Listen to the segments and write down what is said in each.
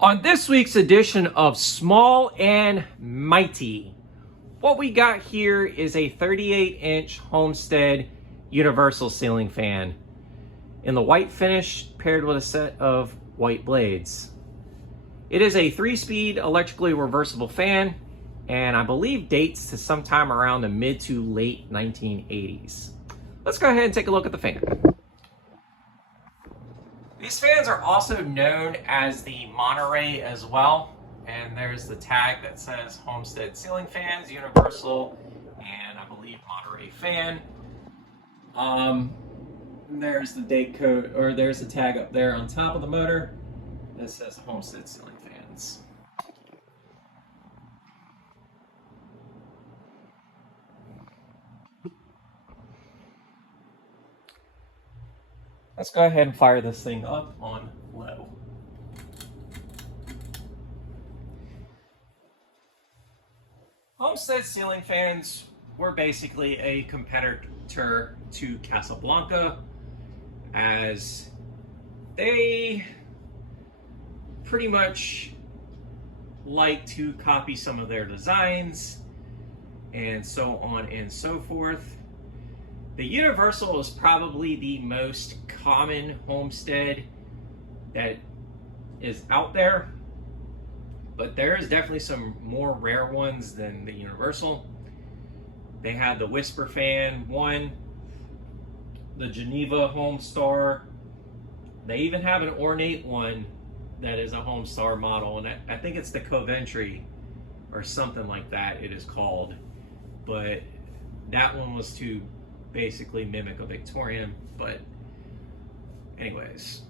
On this week's edition of Small and Mighty, what we got here is a 38-inch Homestead universal ceiling fan in the white finish paired with a set of white blades. It is a 3-speed electrically reversible fan, and I believe dates to sometime around the mid to late 1980s. Let's go ahead and take a look at the fan. These fans are also known as the Monterey as well, and there's the tag that says Homestead ceiling fans, universal, and I believe Monterey fan. There's the date code, or there's the tag up there on top of the motor that says Homestead ceiling fans. Let's go ahead and fire this thing up on low. Homestead ceiling fans were basically a competitor to Casablanca, as they pretty much like to copy some of their designs and so on and so forth. The Universal is probably the most common Homestead that is out there, but there is definitely some more rare ones than the Universal. They have the Whisper Fan 1, the Geneva Homestar. They even have an ornate one that is a Homestar model, and I think it's the Coventry or something like that it is called. But that one was to basically mimic a Victorian. But anyways,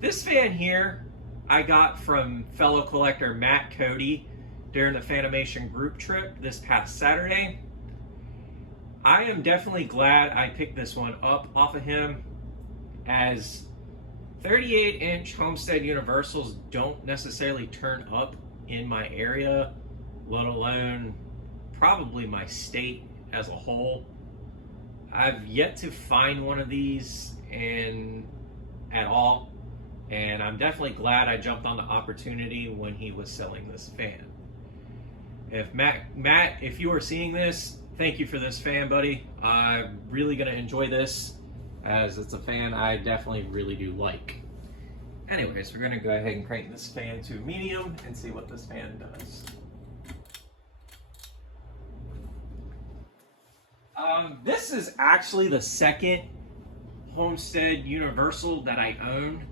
this fan here I got from fellow collector Matt Cody during the Fanimation group trip this past Saturday. I am definitely glad I picked this one up off of him, as 38-inch Homestead Universals don't necessarily turn up in my area, let alone probably my state as a whole. I've yet to find one of these at all, and I'm definitely glad I jumped on the opportunity when he was selling this fan. If Matt, if you are seeing this, thank you for this fan, buddy. I'm really gonna enjoy this, as it's a fan I definitely really do like. Anyways, we're gonna go ahead and crank this fan to medium and see what this fan does. This is actually the second Homestead Universal that I own.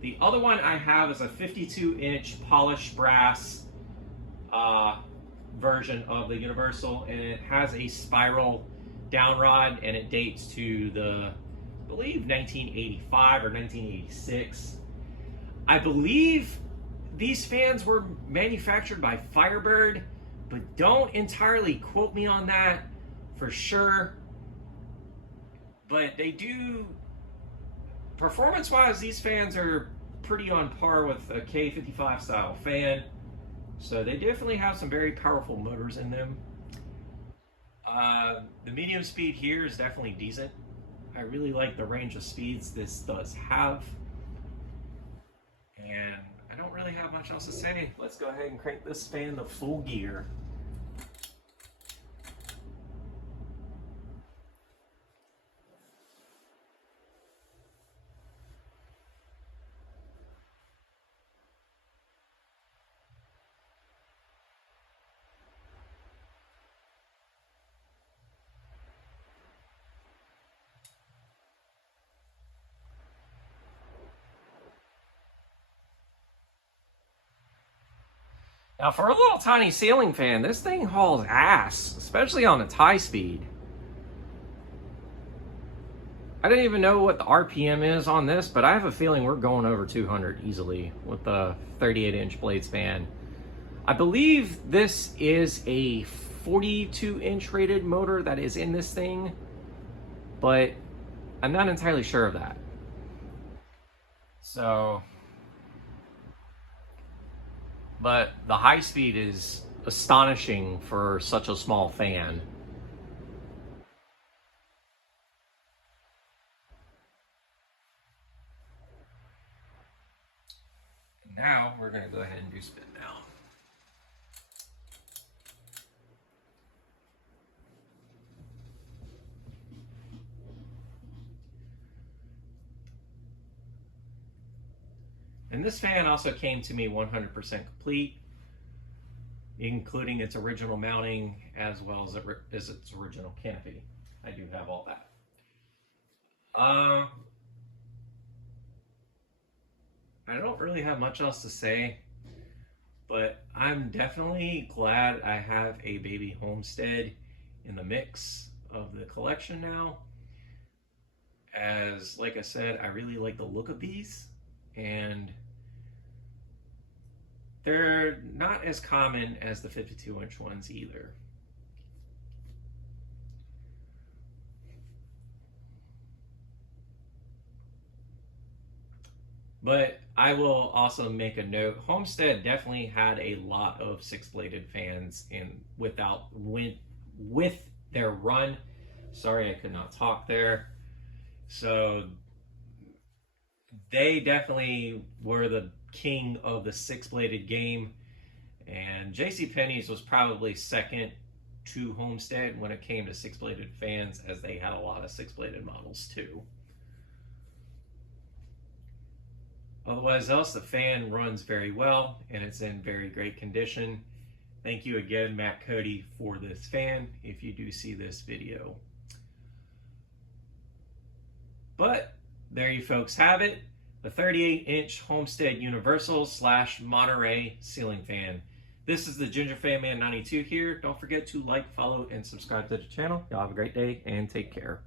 The other one I have is a 52-inch polished brass version of the Universal, and it has a spiral down rod, and it dates to the, I believe, 1985 or 1986. I believe these fans were manufactured by Firebird, but don't entirely quote me on that for sure. But they do, performance-wise, these fans are pretty on par with a K55 style fan. So they definitely have some very powerful motors in them. The medium speed here is definitely decent. I really like the range of speeds this does have. And I don't really have much else to say. Let's go ahead and crank this fan to full gear. Now, for a little tiny ceiling fan, this thing hauls ass, especially on its high speed. I didn't even know what the RPM is on this, but I have a feeling we're going over 200 easily with the 38-inch blades fan. I believe this is a 42-inch rated motor that is in this thing, but I'm not entirely sure of that. So, but the high speed is astonishing for such a small fan. Now we're going to go ahead and do spin down. And this fan also came to me 100% complete, including its original mounting as well as its original canopy. I do have all that. I don't really have much else to say, but I'm definitely glad I have a baby Homestead in the mix of the collection now. As, like I said, I really like the look of these, and they're not as common as the 52-inch ones either. But I will also make a note, Homestead definitely had a lot of six-bladed fans with their run. Sorry, I could not talk there. So they definitely were the king of the six-bladed game, and JCPenney's was probably second to Homestead when it came to six-bladed fans, as they had a lot of six-bladed models too. Otherwise else, the fan runs very well and it's in very great condition. Thank you again, Matt Cody, for this fan, if you do see this video. But there you folks have it, the 38-inch Homestead Universal / Monterey ceiling fan. This is the Ginger Fan Man 92 here. Don't forget to like, follow, and subscribe to the channel. Y'all have a great day and take care.